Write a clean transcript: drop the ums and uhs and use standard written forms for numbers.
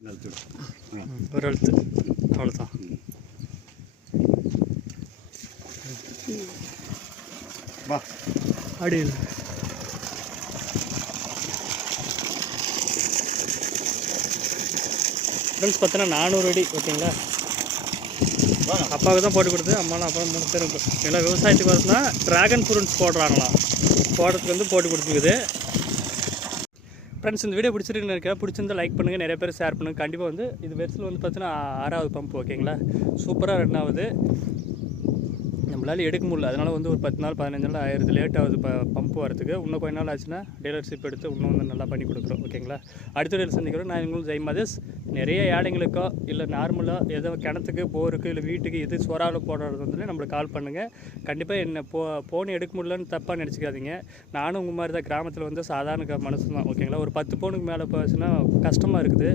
ஒரு எழுத்து அவ்வளோதான். அடியில் ஃப்ரெண்ட்ஸ் பார்த்தீங்கன்னா 400 அடி ஓகேங்களா. அப்பாவுக்கு தான் போட்டு கொடுத்து அம்மாலாம் அப்பா 3 பேரும் எல்லாம் விவசாயத்துக்கு வரதுனா ட்ராகன் ஃப்ரூட்ஸ் போடுறாங்களாம். போடுறதுக்கு வந்து போட்டு கொடுத்துருக்குது. ஃப்ரெண்ட்ஸ் இந்த வீடியோ பிடிச்சிருக்குன்னு இருக்கேன். பிடிச்சிருந்தா லைக் பண்ணுங்கள், நிறைய பேர் ஷேர் பண்ணுங்கள். கண்டிப்பாக வந்து இது வெர்ஸில் வந்து பார்த்தீங்கன்னா 6வது பம்ப் ஓகேங்களா. சூப்பராக ரன் ஆகுது. நம்மளால் எடுக்க முடியல, அதனால் வந்து ஒரு 10 நாள் 15 நாள் ஆயிடுது, லேட் ஆகுது பம்ப் வரதுக்கு. இன்னும் கொஞ்ச நாள் ஆச்சுன்னா டீலர்ஷிப் எடுத்து இன்னும் வந்து நல்லா பண்ணி கொடுக்குறோம் ஓகேங்களா. அடுத்த டீலர் சந்திக்கிறோம். நான் உங்களுக்கு ஜெய் மதேஷ். நிறைய ஏழைங்களுக்கோ இல்லை நார்மலாக ஏதோ கிணத்துக்கு போருக்கு இல்லை வீட்டுக்கு எது சொராவில் போடுறது வந்து நம்மளுக்கு கால் பண்ணுங்கள். கண்டிப்பாக என்ன போன் எடுக்க முடியலன்னு தப்பாக நினச்சிக்காதீங்க. நானும் உங்கள் மாதிரி தான் கிராமத்தில் வந்து சாதாரண மனசு தான் ஓகேங்களா. ஒரு 10 பவுனுக்கு மேலே போச்சுன்னா கஷ்டமாக இருக்குது.